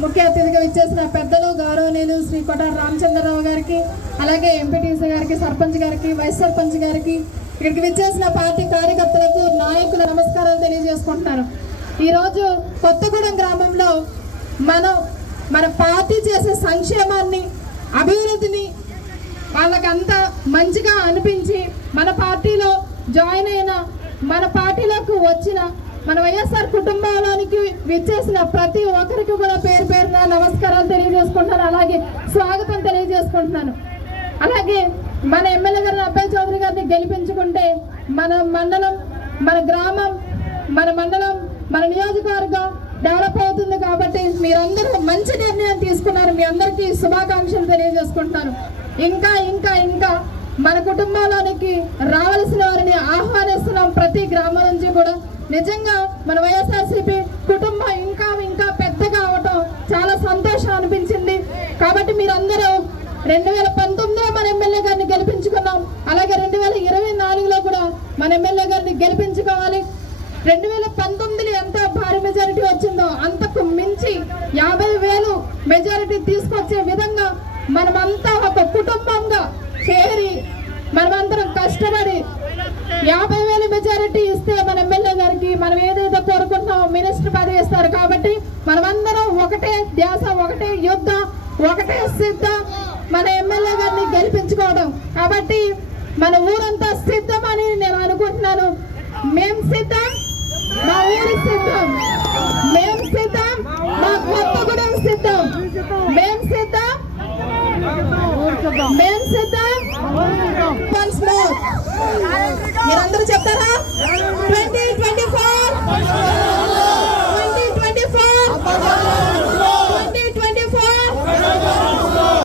ముఖ్య అతిథిగా ఇచ్చేసిన పెద్దలు గౌరవనీయులు శ్రీ కొట్టార రామచంద్రరావు గారికి అలాగే ఎంపీటీసీ గారికి సర్పంచ్ గారికి వైస్ సర్పంచ్ గారికి ఇక్కడికి విచ్చేసిన పార్టీ కార్యకర్తలకు నాయకుల నమస్కారాలు తెలియజేసుకుంటున్నాను ఈరోజు కొత్తగూడెం గ్రామంలో మనం మన పార్టీ చేసే సంక్షేమాన్ని అభివృద్ధిని వాళ్ళకంతా మంచిగా అనిపించి మన పార్టీలో జాయిన్ అయిన మన పార్టీలోకి వచ్చిన మన వైఎస్ఆర్ కుటుంబానికి విచ్చేసిన ప్రతి ఒక్కరికి కూడా పేరు పేరున నమస్కారాలు తెలియజేసుకుంటున్నాను. అలాగే స్వాగతం తెలియజేసుకుంటున్నాను. అలాగే మన ఎమ్మెల్యే గారిని అబ్బాయి చౌదరి గారిని గెలిపించుకుంటే మన మండలం మన గ్రామం మన మండలం మన నియోజకవర్గం డెవలప్ అవుతుంది కాబట్టి మీరందరూ మంచి నిర్ణయం తీసుకున్నారు. మీ అందరికీ శుభాకాంక్షలు తెలియజేసుకుంటున్నాను. ఇంకా ఇంకా ఇంకా మన కుటుంబంలోనికి రావాల్సిన వారిని ఆహ్వానిస్తున్నాం ప్రతి గ్రామం నుంచి కూడా. నిజంగా మన వైఎస్ఆర్సీపీ కుటుంబం ఇంకా ఇంకా పెద్దగా అవటం చాలా సంతోషం అనిపించింది. కాబట్టి మీరందరూ రెండు వేల పంతొమ్మిదిలో మన ఎమ్మెల్యే గారిని గెలిపించుకున్నాం. అలాగే రెండు వేల ఇరవై నాలుగులో కూడా మన ఎమ్మెల్యే గారిని గెలిపించుకోవాలి. రెండు వేల పంతొమ్మిదిలో ఎంత భారీ మెజారిటీ వచ్చిందో అంతకు మించి యాభై వేలు మెజారిటీ తీసుకొచ్చే విధంగా మనమంతా ఒక కుటుంబంగా చేరి మనమందరం కష్టపడి యాభై వేల మెజారిటీ ఇస్తే మన ఎమ్మెల్యే గారికి మనం ఏదైతే కోరుకుంటున్నామో చేస్తారు కాబట్టి మనమందరం ఒకటే ధ్యాస ఒకటే యుద్ధ ఒకటే సిద్ధం మన ఎమ్మెల్యే గారిని గెలిపించుకోవడం. కాబట్టి మన ఊరంతా సిద్ధం అని నేను అనుకుంటున్నాను. మేం సిద్ధం మా ఊరి సిద్ధం. మేం సిద్ధం మా కొత్తగూడెం సిద్ధం. మేం సిద్ధం మేం సిద్ధం. మీరందరూ చెప్తారా? ట్వంటీ